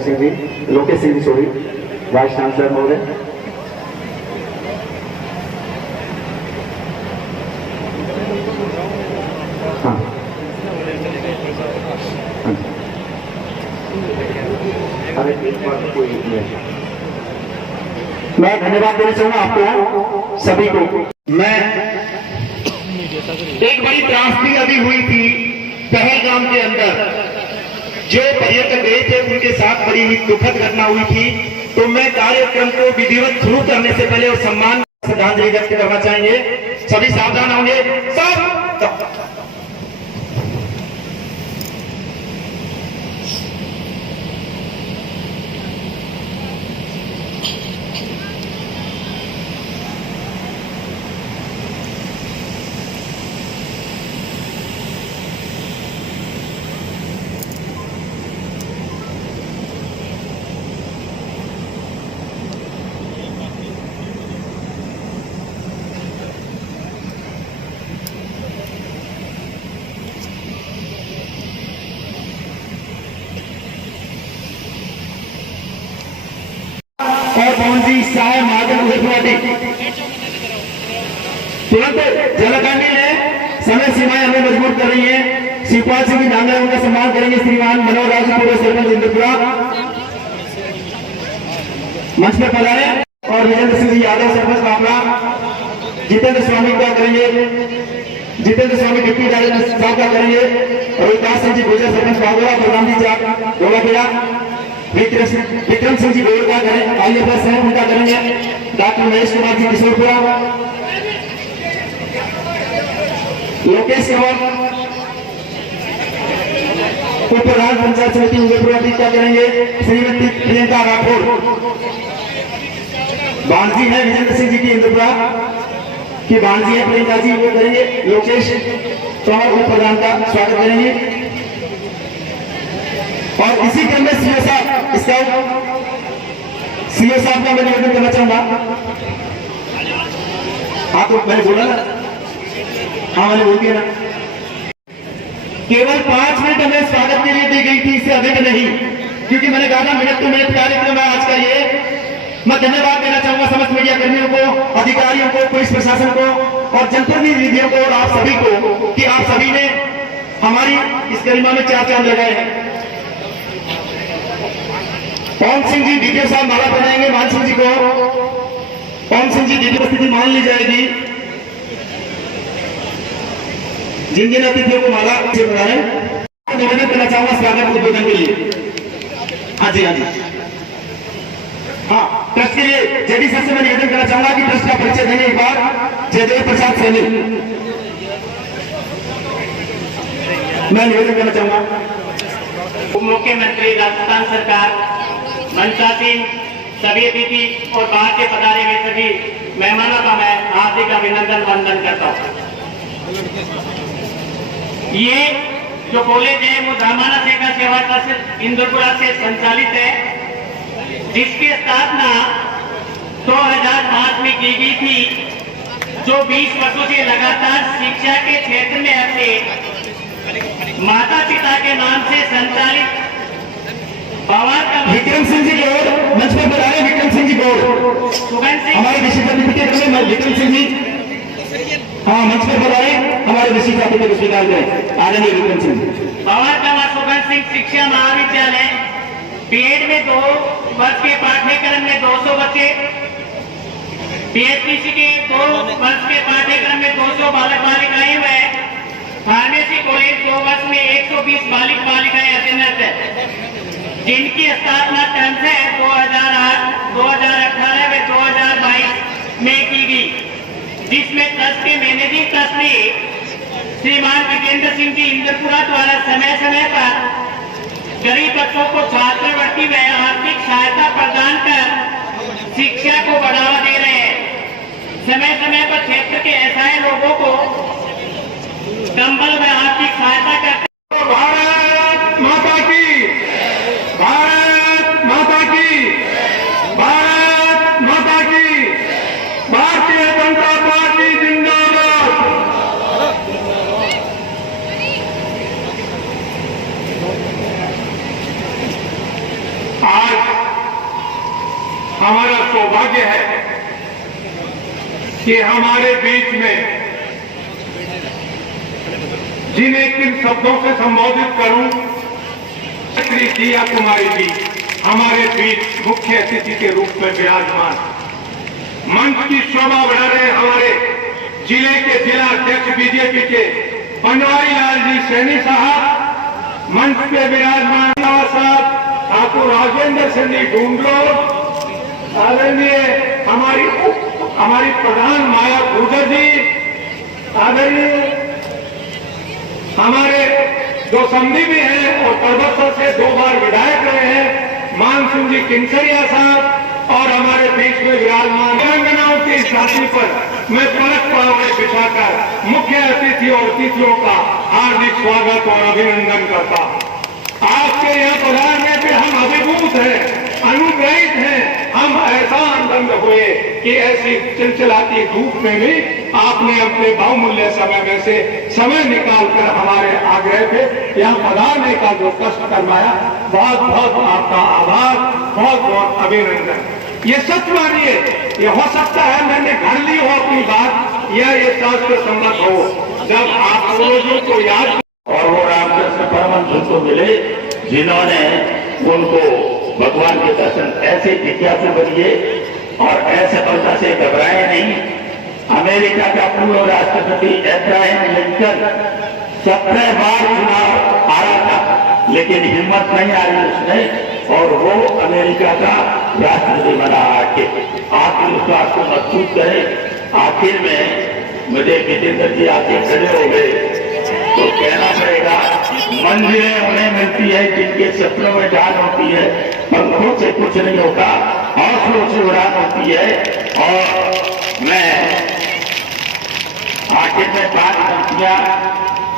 Singh ji, Lokesh Singh ji, sorry, vice chancellor महोदय। हाँ मैं धन्यवाद देना चाहूंगा आपको सभी को। मैं एक बड़ी त्रासदी अभी हुई थी पहलगाम के अंदर, जो पर्यटक गए थे उनके साथ बड़ी ही दुखद घटना हुई थी। तो मैं कार्यक्रम को विधिवत शुरू करने से पहले और सम्मान श्रद्धांजलि व्यक्त करना चाहेंगे। सभी सावधान होंगे। सब और पहुंची साय महाजन उदयपुराटी तुरंत जलकांडी ने समय सीमाएं हमें मजबूर कर रही है। शिवपाल सिंह जी नांगरा उनका सम्मान करेंगे। श्रीमान मनोहर राज पूर्व सरपंच इंद्रपुरा मंच पर पधारे। और विजेंद्र सिंह जी यादव सरपंच बाबला, जितेंद्र स्वामी का करेंगे, जितेंद्र स्वामी डिप्टी डायरेक्टर साहब का करेंगे। और विकास सिंह जी गुजर सरपंच बाबूरा, प्रधान जी गोला बेड़ा, विक्रम सिंह जी गोल का करें, IFS है उनका करेंगे। डॉक्टर महेश कुमार जी किशोरपुरा, लोकेश कंवर उप प्रधान पंचायत समिति उदयपुरा का करेंगे। श्रीमती प्रियंका राठौर बांझी है विजेंद्र सिंह जी की इंद्रपुरा की बांझी है प्रियंका जी, वो करेंगे। लोकेश कंवर उप प्रधान का स्वागत करेंगे। और इसी क्रम में सीओ साहब, इसका सीओ साहब का मैं निवेदन करना चाहूंगा। हाँ तो मैंने बोला ना, हाँ मैंने बोल दिया ना। केवल 5 मिनट हमें स्वागत के लिए दी गई थी, इससे अधिक नहीं, क्योंकि मैंने कहा था मिनट टू मिनट कार्यक्रम है आज का ये। मैं धन्यवाद देना चाहूंगा समस्त मीडिया कर्मियों को, अधिकारियों को, पुलिस प्रशासन को और जनप्रतिनिधियों को और आप सभी को कि आप सभी ने हमारी इस गरिमा में 4 चांद लगाए हैं। पवन सिंह जी डीडीओ साहब माला पहनाएंगे मान सिंह जी को। पवन सिंह जी डीडीओ स्थिति मान ली जाएगी। जिन जिन अतिथियों को माला से बनाए निवेदन करना चाहूंगा स्वागत उद्बोधन के लिए। हाँ जी, हाँ जी, हाँ ट्रस्ट के लिए जेडी सर से मैं निवेदन करना चाहूंगा कि ट्रस्ट का परिचय देंगे एक बार जयदेव प्रसाद सैनी। मैं निवेदन करना चाहूंगा। उप मुख्यमंत्री राजस्थान सरकार मनसा सिंह, सभी अतिथि और बाहर के पधारे हुए सभी मेहमानों का मैं हार्दिक अभिनंदन वंदन करता हूँ। ये जो कॉलेज है वो धर्माना सेवा सेवा ट्रस्ट इंदौपुरा से संचालित है, जिसकी स्थापना 2005 में की गई थी, जो 20 वर्षों से लगातार शिक्षा के क्षेत्र में अपने माता पिता के नाम से संचालित पवार का विक्रम सिंह जी गौड़ मंच पर बुलाए। विक्रम सिंह जी गौड़ सुगन सिंह हमारे विशिष्ट अतिथि के रूप में विक्रम सिंह जी हाँ मंच पर बुलाए। हमारे विशिष्ट अतिथि को स्वीकार करें आदरणीय विक्रम सिंह। पवार का सुगन सिंह शिक्षा महाविद्यालय बीएड में 2 वर्ष के पाठ्यक्रम में 200 बच्चे, PHDC के 2 वर्ष के पाठ्यक्रम में 200 बालक बालिकाएं व फार्मेसी कॉलेज 2 वर्ष में 120 बालिक बालिकाएं अध्ययनरत है, जिनकी स्थापना क्रम से 2008, 2018 व 2022 में की गई, जिसमें ट्रस्ट के मैनेजिंग ट्रस्टी श्रीमान विजेंद्र सिंह जी इंद्रपुरा द्वारा समय समय पर गरीब बच्चों को छात्रवृत्ति व आर्थिक सहायता प्रदान कर शिक्षा को बढ़ावा दे रहे हैं। समय समय पर क्षेत्र के असहाय लोगों को कंबल व आर्थिक सहायता करते। भारत माता की, भारत माता की, भारत माता की, भारतीय जनता पार्टी जिंदाबाद। हमारा सौभाग्य है कि हमारे बीच में जिन्हें किन शब्दों से संबोधित करूं, श्री दिया कुमारी जी हमारे बीच मुख्य अतिथि के रूप में विराजमान, मंच की शोभा बढ़ा रहे हमारे जिले के जिला अध्यक्ष बीजेपी के बनवारी लाल जी सैनी साहब, मंच पे विराजमान साहब ठाकुर राजेंद्र सिंह जी ढूंढलो, आदरणीय हमारी प्रधान माया गुर्जर जी, आदरणीय हमारे जो समधी भी हैं और परबत्सर से 2 बार विधायक रहे हैं मान सिंह जी किंसरिया साहब, और हमारे बीच में विराजमान तेलंगानाओं की छाती पर मैं पलक पावड़े बिछाकर मुख्य अतिथि और अतिथियों का हार्दिक स्वागत और अभिनंदन करता हूं। आपके यहाँ पधारने पे हम अभिभूत हैं, अनुग्रहित हैं, हम ऐसा आनंद हुए कि ऐसी चिलचिलाती धूप में भी आपने अपने बहुमूल्य समय में से समय निकालकर हमारे आग्रह पे यहाँ पधारने का जो कष्ट करवाया, बहुत बहुत आपका आभार, बहुत बहुत अभिनंदन। ये सच मानिए, ये हो सकता है मैंने घर ली हो अपनी बात, या ये शास्त्र सम्मत हो, जब आप पूर्वजों को याद और वो रामकृष्ण परमहंस उनको मिले जिन्होंने उनको भगवान के दर्शन ऐसे जिज्ञासु बनिए और ऐसे बलता से घबराए नहीं। अमेरिका का पूर्व राष्ट्रपति अब्राहम लिंकन 17 बार चुनाव हारा था, लेकिन हिम्मत नहीं आई उसने और वो अमेरिका का राष्ट्रपति बना। आत्मविश्वास को मजबूत करे। आखिर में मुझे जितेंद्र जी आके खड़े हो गए तो कहना पड़ेगा, मंजिलें उन्हें मिलती है जिनके सपनों में जान होती है, पंखों से कुछ नहीं होता, हौसलों से उड़ान होती है। और मैं आखिर में 5 पंक्तियां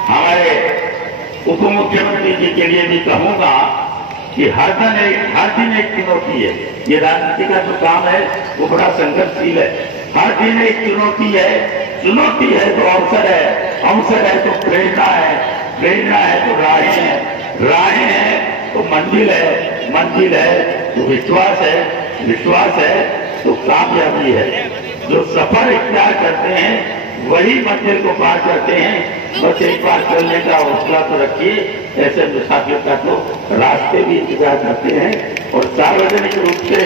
हमारे उप मुख्यमंत्री जी के लिए भी कहूंगा कि हर दिन एक चुनौती है। ये राजनीति का जो काम है वो बड़ा संघर्षशील है, हर दिन एक चुनौती है। चुनौती है तो अवसर है, अवसर है तो प्रेरणा है, प्रेरणा है तो राहें हैं, राहें हैं तो मंजिल है, मंजिल है तो विश्वास है, विश्वास है तो कामयाबी है। जो सफर इख्तियार करते हैं वही मंजिल को पार करते हैं। बस एक बार चलने का हौसला तो रखिए। ऐसे मुसाफिर का तो रास्ते भी इंतजार करते हैं। और सार्वजनिक रूप से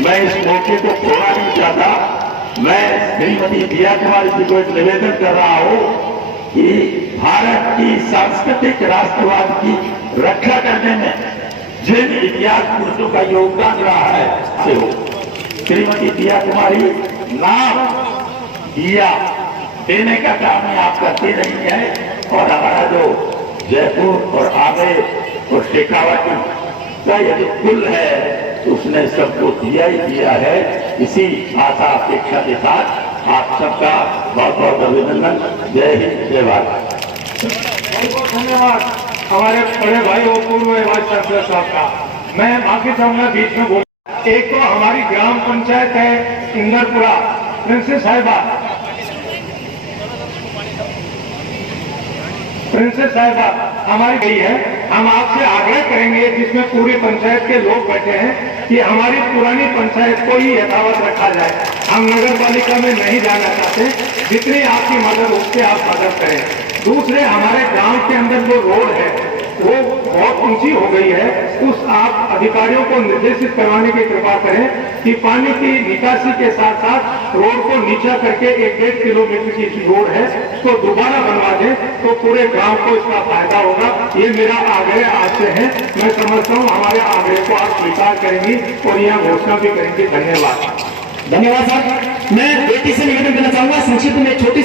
मैं इस मौके को खोना नहीं चाहता। मैं श्रीमती दिया कुमारी जी को एक निवेदन कर रहा हूं कि भारत की सांस्कृतिक राष्ट्रवाद की रक्षा करने में जिन इतिहास पुरुषों का योगदान रहा है से हो, श्रीमती दिया कुमारी नाम दिया देने का काम ही आप करती रही है। और हमारा जो जयपुर और आमेर और शेखावाटी का ये जो कुल है उसने सबको दिया ही दिया है। इसी आशा अपेक्षा के साथ आप सबका बहुत बहुत अभिनंदन। जय हिंद, जय भारत। बहुत बहुत धन्यवाद हमारे बड़े भाई और पूर्व वाइस चांसलर साहब का। मैं माफी चाहूंगा बीच में बोल। एक तो हमारी ग्राम पंचायत है इंदरपुरा, प्रिंसेस साहिबा हमारी गई है। हम आपसे आग्रह करेंगे, जिसमें पूरी पंचायत के लोग बैठे हैं, कि हमारी पुरानी पंचायत को ही यथावत रखा जाए। हम नगर पालिका में नहीं जाना चाहते। जितनी आपकी मदद उससे आप मदद करें। दूसरे, हमारे गांव के अंदर जो रोड है वो बहुत ऊंची हो गई है। उस आप अधिकारियों को निर्देशित करवाने की कृपा करें कि पानी की निकासी के साथ साथ रोड को नीचा करके 1-1.5 किलोमीटर की रोड है उसको दोबारा बनवा दें तो पूरे गांव को इसका फायदा होगा। ये मेरा आग्रह आपसे है। मैं समझता हूँ हमारे आग्रह को आप स्वीकार करेंगी और यह घोषणा भी करेंगे। धन्यवाद। धन्यवाद सर। मैं बेटी से निवेदन करना चाहूंगा, संक्षिप्त में छोटी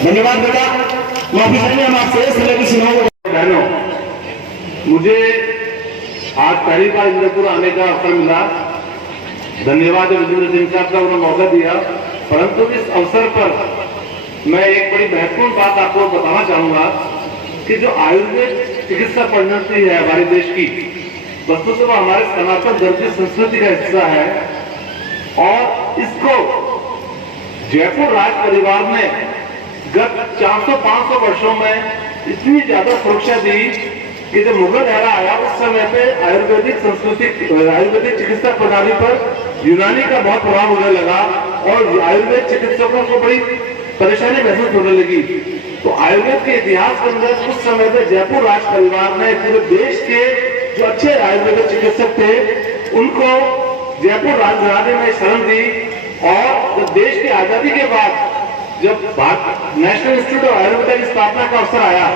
धन्यवाद बेटा। माफी चाहेंगे हम आपसे समय की सीमाओं को। बहनों, मुझे आज पहली बार इंदरपुर आने का अवसर मिला। धन्यवाद विजेंद्र सिंह साहब का उन्होंने मौका दिया। परंतु इस अवसर पर मैं एक बड़ी महत्वपूर्ण बात आपको बताना चाहूंगा कि जो आयुर्वेद चिकित्सा पद्धति है हमारे देश की, वस्तुतः हमारे सनातन धर्म की संस्कृति का हिस्सा है और इसको जयपुर राज परिवार ने गत 400-500 वर्षों में इतनी ज्यादा सुरक्षा दी कि जब मुगल एरा आया उस समय पे आयुर्वेदिक संस्कृति, आयुर्वेदिक चिकित्सा प्रणाली पर यूनानी का बहुत प्रभाव होने लगा और आयुर्वेद चिकित्सकों को बड़ी परेशानी महसूस होने लगी। तो आयुर्वेद के इतिहास के अंदर उस समय पे जयपुर राज परिवार ने पूरे देश के जो अच्छे आयुर्वेदिक चिकित्सक थे उनको जयपुर राजघराने में शरण दी और जब देश की आजादी के बाद जब नेशनल इंस्टीट्यूट ऑफ आयुर्वेदा की स्थापना का अवसर आया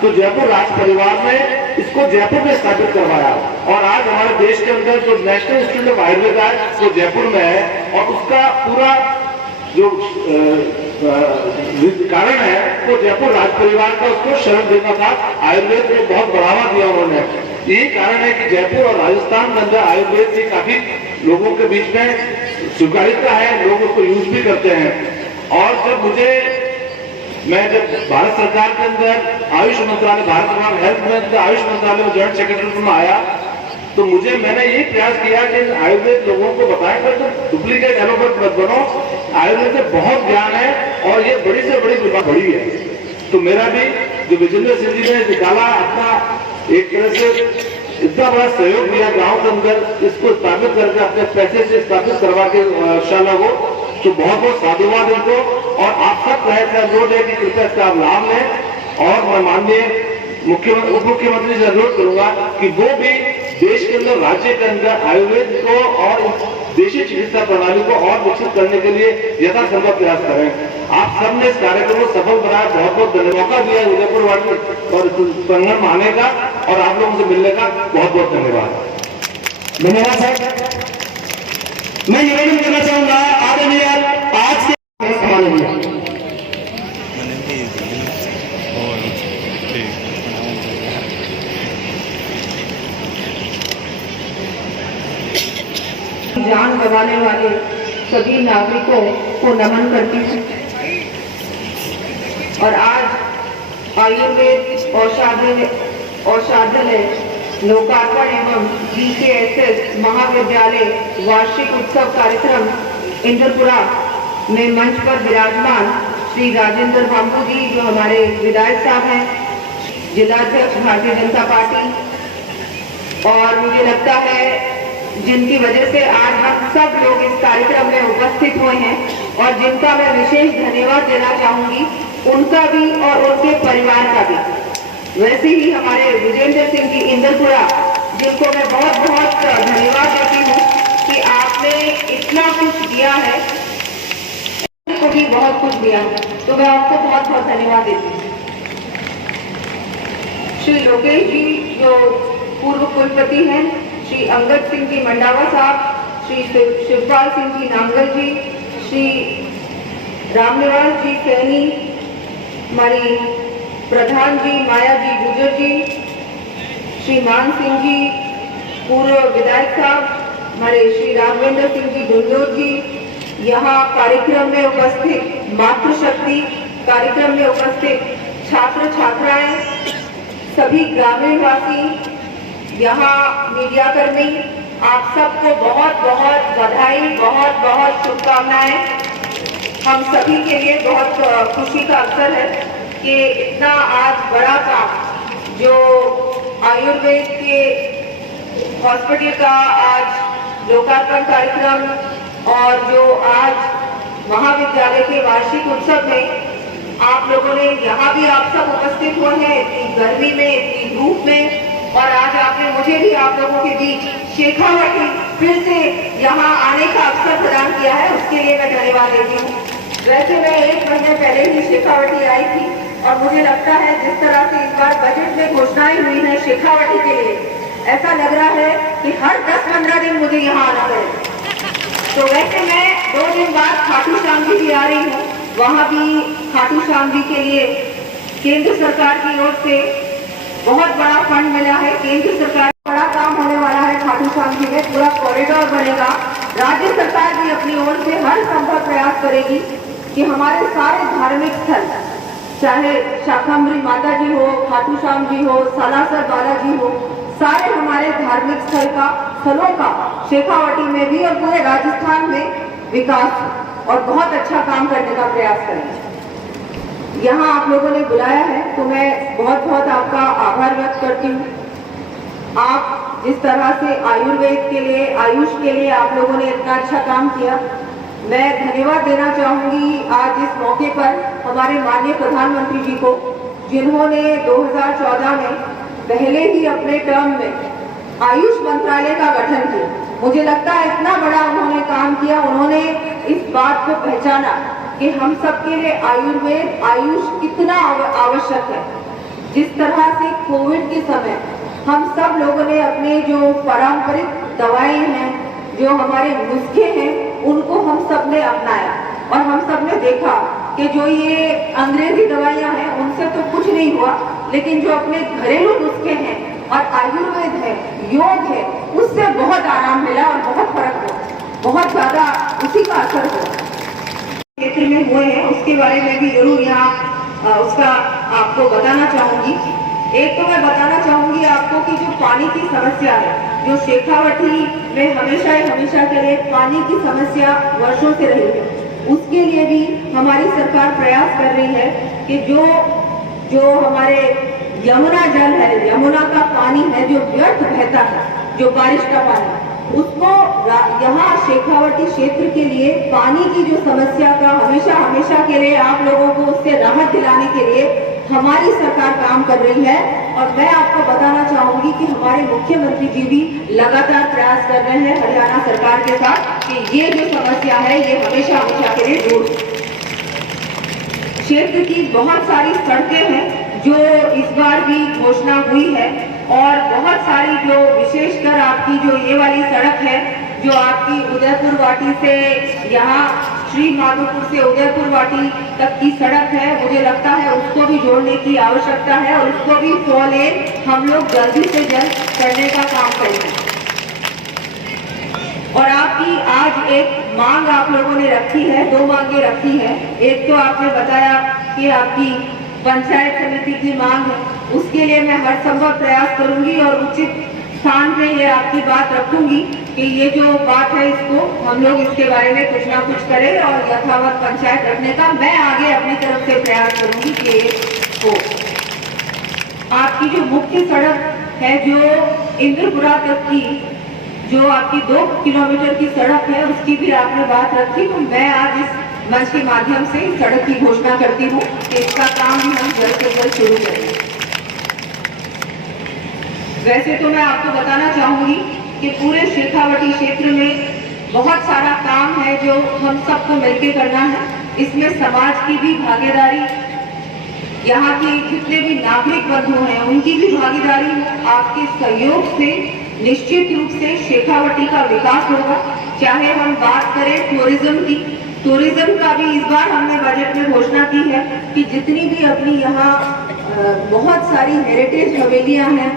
तो जयपुर राज परिवार ने इसको जयपुर में स्थापित करवाया और आज हमारे देश के अंदर जो नेशनल इंस्टीट्यूट ऑफ आयुर्वेदा है वो जयपुर में है और उसका पूरा जो कारण है वो जयपुर राज परिवार का उसको शरण देना था। आयुर्वेद को बहुत बढ़ावा दिया उन्होंने। यही कारण है कि जयपुर और राजस्थान के अंदर आयुर्वेद की काफी लोगों के बीच में स्वीकार्यता है, लोग उसको यूज भी करते हैं। और जब जब भारत सरकार के अंदर आयुष मंत्रालय, भारत सरकार हेल्थ में आयुष मंत्रालय में जॉइंट सेक्रेटरी में आया तो मैंने यही प्रयास किया कि आयुर्वेद लोगों को बताएं कि तुम डुप्लीकेट एलोपैथ मत बनो, आयुर्वेद में बहुत ज्ञान है और ये बड़ी से बड़ी बीमारी बड़ी है। तो मेरा भी जो विजेंद्र सिंह जी ने निकाला अपना एक तरह से इतना बड़ा सहयोग दिया गांव के अंदर इसको स्थापित करके अपने पैसे से स्थापित करवा के शाला को, तो बहुत बहुत साधुवाद इनको। और आप सब अनुरोध है कि कृपया इसका आप लाभ लें और मैं माननीय मुख्यमंत्री उप मुख्यमंत्री से अनुरोध करूंगा कि वो भी देश के अंदर राज्य के अंदर आयुर्वेद को और देशी चिकित्सा प्रणाली को और विकसित करने के लिए यथासंभव प्रयास करें। आप सबने इस कार्यक्रम को सफल बनाया, बहुत बहुत धन्यवाद। मौका दिया उदयपुर वाली और संगम में आने का और आप लोगों से मिलने का बहुत बहुत धन्यवाद। धन्यवाद सर। मैं निवेदन करना चाहूंगा आदरणीय आज के सम्माननीय जान गंवाने वाले सभी नागरिकों को नमन करती हूँ। और आज आयुर्वेद औषधालय लोकार्पण एवं GKSS महाविद्यालय वार्षिक उत्सव कार्यक्रम इंद्रपुरा में मंच पर विराजमान श्री राजेंद्र बाबू जी जो हमारे विधायक साहब हैं, जिलाध्यक्ष भारतीय जनता पार्टी, और मुझे लगता है जिनकी वजह से आज हम सब लोग इस कार्यक्रम में उपस्थित हुए हैं और जिनका मैं विशेष धन्यवाद देना चाहूंगी, उनका भी और उनके परिवार का भी। वैसे ही हमारे विजेंद्र सिंह जी इंदरपुरा जिनको मैं बहुत बहुत धन्यवाद देती हूँ कि आपने इतना कुछ दिया है, को भी बहुत कुछ दिया, तो मैं आपको बहुत बहुत धन्यवाद देती हूँ। श्री लोकेश जी जो पूर्व कुलपति हैं, श्री अंगद सिंह जी मंडावा साहब, श्री शिवपाल सिंह जी नांगल जी, श्री रामनिवास जी सैनी, हमारी प्रधान जी माया जी गुजर जी, श्री मान सिंह जी पूर्व विधायक साहब, हमारे श्री राघवेंद्र सिंह जी गुंजोर जी, यहाँ कार्यक्रम में उपस्थित मातृशक्ति, कार्यक्रम में उपस्थित छात्र छात्राएं, सभी ग्रामीण वासी, यहाँ मीडिया कर्मी, आप सबको बहुत बहुत बधाई, बहुत बहुत शुभकामनाएं। हम सभी के लिए बहुत खुशी का अवसर है कि इतना आज बड़ा काम जो आयुर्वेद के हॉस्पिटल का आज लोकार्पण कार्यक्रम और जो आज महाविद्यालय के वार्षिक उत्सव में आप लोगों ने, यहाँ भी आप सब उपस्थित हुए हैं इतनी गर्मी में, इतनी धूप में, और आज आपने मुझे भी आप लोगों के बीच शेखावटी फिर से यहाँ आने का अवसर प्रदान किया है, उसके लिए मैं धन्यवाद देती हूँ। वैसे मैं 1 महीने पहले ही शेखावटी आई थी और मुझे लगता है जिस तरह से इस बार बजट में घोषणाएं हुई है शेखावटी के लिए, ऐसा लग रहा है कि हर 10-15 दिन मुझे यहाँ आना पड़ेगा। तो वैसे मैं 2 दिन बाद खाटू श्याम जी भी आ रही हूँ, वहाँ भी खाटू श्याम जी के लिए केंद्र सरकार की ओर से बहुत बड़ा फंड मिला है। केंद्र सरकार बड़ा काम होने वाला है खाटू श्याम जी में, पूरा कॉरिडोर बनेगा, राज्य सरकार भी अपनी ओर से हर संभव प्रयास करेगी कि हमारे सारे धार्मिक स्थल, चाहे शाकंभरी माता जी हो, खाटू श्याम जी हो, सालासर बालाजी हो, सारे हमारे धार्मिक स्थलों का शेखावाटी में भी और पूरे राजस्थान में विकास और बहुत अच्छा काम करने का प्रयास करेंगे। यहाँ आप लोगों ने बुलाया है तो मैं बहुत बहुत आपका आभार व्यक्त करती हूँ। आप जिस तरह से आयुर्वेद के लिए, आयुष के लिए आप लोगों ने इतना अच्छा काम किया, मैं धन्यवाद देना चाहूंगी आज इस मौके पर हमारे माननीय प्रधानमंत्री जी को, जिन्होंने 2014 में पहले ही अपने टर्म में आयुष मंत्रालय का गठन किया। मुझे लगता है इतना बड़ा उन्होंने काम किया, उन्होंने इस बात को पहचाना कि हम सबके लिए आयुर्वेद, आयुष कितना आवश्यक है। जिस तरह से कोविड के समय हम सब लोगों ने अपने जो पारंपरिक दवाएं हैं, जो हमारे नुस्खे हैं, उनको हम सब ने अपनाया और हम सब ने देखा कि जो ये अंग्रेजी दवाइयां हैं उनसे तो कुछ नहीं हुआ, लेकिन जो अपने घरेलू नुस्खे हैं और आयुर्वेद है, योग है, उससे बहुत आराम मिला और बहुत फर्क हुआ, बहुत ज्यादा उसी का असर हुआ क्षेत्र में हुए हैं। उसके बारे में भी जरूर यहाँ उसका आपको बताना चाहूंगी। एक तो मैं बताना चाहूंगी आपको कि जो पानी की समस्या है, जो शेखावाटी में हमेशा के लिए पानी की समस्या वर्षों से रही है, उसके लिए भी हमारी सरकार प्रयास कर रही है कि जो हमारे यमुना जल है, यमुना का पानी है जो व्यर्थ बहता है, जो बारिश का पानी, उसको यहाँ शेखावाटी क्षेत्र के लिए पानी की जो समस्या का हमेशा के लिए आप लोगों को उससे राहत दिलाने के लिए हमारी सरकार काम कर रही है। और मैं आपको बताना चाहूंगी कि हमारे मुख्यमंत्री जी भी लगातार प्रयास कर रहे हैं हरियाणा सरकार के साथ कि ये जो समस्या है ये हमेशा के लिए दूर। क्षेत्र की बहुत सारी सड़कें हैं जो इस बार भी घोषणा हुई है और बहुत सारी जो विशेषकर आपकी जो ये वाली सड़क है जो आपकी उदयपुर वाटी से यहाँ श्री माधोपुर से उदयपुर वाटी तक की सड़क है, मुझे लगता है उसको भी जोड़ने की आवश्यकता है और उसको भी 4 लेन हम लोग जल्दी से जल्द करने का काम करेंगे। और आपकी आज एक मांग आप लोगों ने रखी है, 2 मांगे रखी है। एक तो आपने बताया कि आपकी पंचायत समिति की मांग है, उसके लिए मैं हर संभव प्रयास करूंगी और उचित स्थान पे ये आपकी बात रखूंगी कि ये जो बात है इसको हम लोग इसके बारे में कुछ ना कुछ करें और यथावत पंचायत रखने का मैं आगे अपनी तरफ से प्रयास करूंगी कि ये हो। आपकी जो मुख्य सड़क है जो इंद्रपुरा तक की जो आपकी 2 किलोमीटर की सड़क है उसकी भी आपने बात रखी, तो मैं आज इस मंच के माध्यम से सड़क की घोषणा करती हूँ कि इसका काम भी हम जल्द से जल्द शुरू करेंगे। वैसे तो मैं आपको बताना चाहूंगी कि पूरे शेखावाटी क्षेत्र में बहुत सारा काम है जो हम सबको मिलकर करना है। इसमें समाज की भी भागीदारी, यहाँ के जितने भी नागरिक बंधु हैं उनकी भी भागीदारी, आपके सहयोग से निश्चित रूप से शेखावाटी का विकास होगा। चाहे हम बात करें टूरिज्म की, टूरिज्म का भी इस बार हमने बजट में घोषणा की है कि जितनी भी अपनी यहाँ बहुत सारी हेरिटेज हवेलियाँ हैं,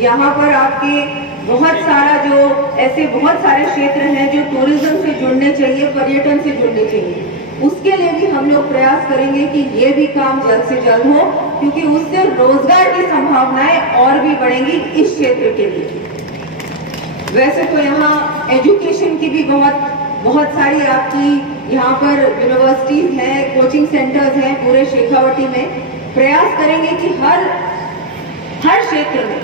यहाँ पर आपके बहुत सारा जो ऐसे बहुत सारे क्षेत्र हैं जो टूरिज्म से जुड़ने चाहिए, पर्यटन से जुड़ने चाहिए, उसके लिए भी हम लोग प्रयास करेंगे कि ये भी काम जल्द से जल्द हो, क्योंकि उससे रोजगार की संभावनाएं और भी बढ़ेंगी इस क्षेत्र के लिए। वैसे तो यहाँ एजुकेशन की भी बहुत सारी आपकी यहाँ पर यूनिवर्सिटीज हैं, कोचिंग सेंटर्स हैं पूरे शेखावाटी में। प्रयास करेंगे कि हर क्षेत्र में,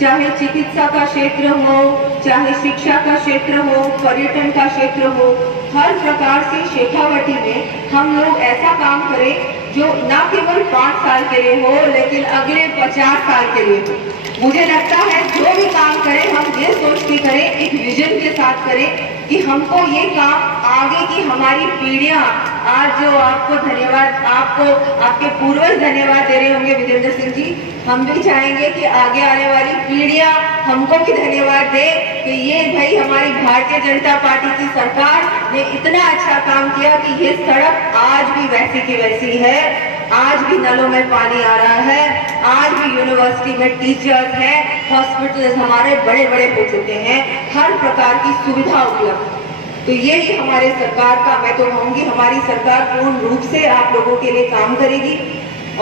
चाहे चिकित्सा का क्षेत्र हो, चाहे शिक्षा का क्षेत्र हो, पर्यटन का क्षेत्र हो, हर प्रकार से शेखावाटी में हम लोग ऐसा काम करें जो न केवल 5 साल के लिए हो लेकिन अगले 50 साल के लिए हो। मुझे लगता है जो भी काम करें हम ये सोच के करें, एक विजन के साथ करें कि हमको ये काम आगे की हमारी पीढ़ियां, आज जो आपको धन्यवाद, आपको आपके पूर्वज धन्यवाद दे रहे होंगे विजेंद्र सिंह जी, हम भी चाहेंगे कि आगे आने वाली पीढ़ियां हमको भी धन्यवाद दे कि ये भाई हमारी भारतीय जनता पार्टी की सरकार ने इतना अच्छा काम किया कि ये सड़क आज भी वैसी की वैसी है, आज भी नलों में पानी आ रहा है, आज भी यूनिवर्सिटी में टीचर्स हैं, हॉस्पिटल्स हमारे बड़े बड़े हो चुके हैं, हर प्रकार की सुविधा उपलब्ध। तो ये हमारे सरकार का, मैं तो कहूँगी हमारी सरकार पूर्ण रूप से आप लोगों के लिए काम करेगी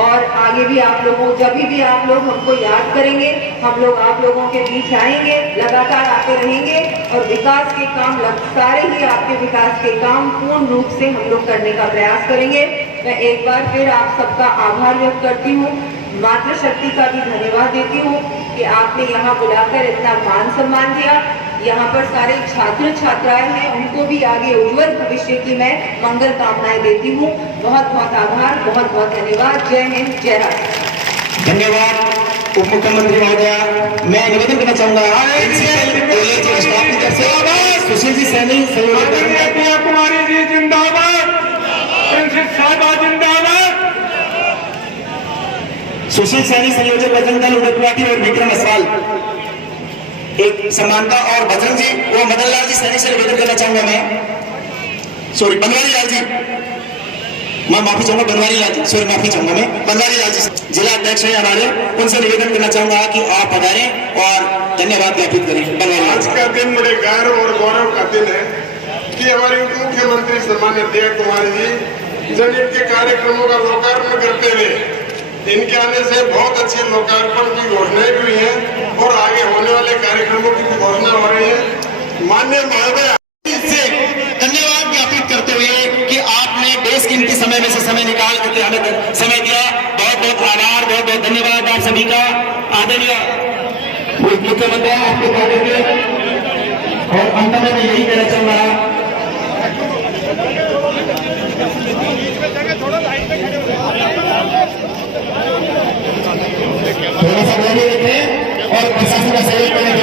और आगे भी आप लोगों, जब भी आप लोग हमको याद करेंगे, हम लोग आप लोगों के बीच आएंगे, लगातार आते रहेंगे और विकास के काम, सारे ही आपके विकास के काम पूर्ण रूप से हम लोग करने का प्रयास करेंगे। मैं एक बार फिर आप सबका आभार व्यक्त करती हूँ, मातृशक्ति का भी धन्यवाद देती हूँ कि आपने यहाँ बुलाकर इतना मान सम्मान दिया। यहाँ पर सारे छात्र छात्राएं हैं, उनको भी आगे उज्जवल भविष्य की मैं मंगल कामनाएं देती हूँ। बहुत बहुत आभार, बहुत बहुत धन्यवाद। जय हिंद, जय भारत। धन्यवाद उप मुख्यमंत्री महोदया। मैं निवेदन करना चाहूंगा सुशील जी सैनी, प्रिया कुमारी जी जिंदाबाद, प्रिंसेस साहिबा जिंदाबाद। सुशील सैनी संयोजक बजरंग दल उड़नवाटी और विक्रम असवाल एक समानता, और बजरंग जी वो मदन लाल जी सैनी से निवेदन करना चाहूंगा मैं, सॉरी बनवारी लाल जी, मैं माफी चाहूंगा, बनवारी लाल जी, सॉरी माफी चाहूंगा मैं, बनवारी लाल जी जिला अध्यक्ष हैं हमारे, उनसे निवेदन करना चाहूंगा कि आप पधारें और धन्यवाद ज्ञापित करें। बनवारी लाल आज का दिन बड़े गर्व और गौरव का दिन है कि हमारे उप मुख्यमंत्री सम्मान्य प्रिया कुमारी जी जनहित के कार्यक्रमों का लोकार्पण करते हुए, इनके आने से बहुत अच्छे लोकार्पण की घोषणाएं भी हुई है और आगे होने वाले कार्यक्रमों की भी घोषणा हो रही है। माननीय महोदय से धन्यवाद ज्ञापित करते हुए कि आपने बेशकीमती समय में से समय निकाल करके हमें समय दिया, बहुत बहुत आभार, बहुत बहुत धन्यवाद आप सभी का। आदरणीय मुख्यमंत्री आपके कार्य के, और अंत में मैं यही कहना चाहूंगा, थोड़ा सा रखें और प्रशासन का सहयोग करें।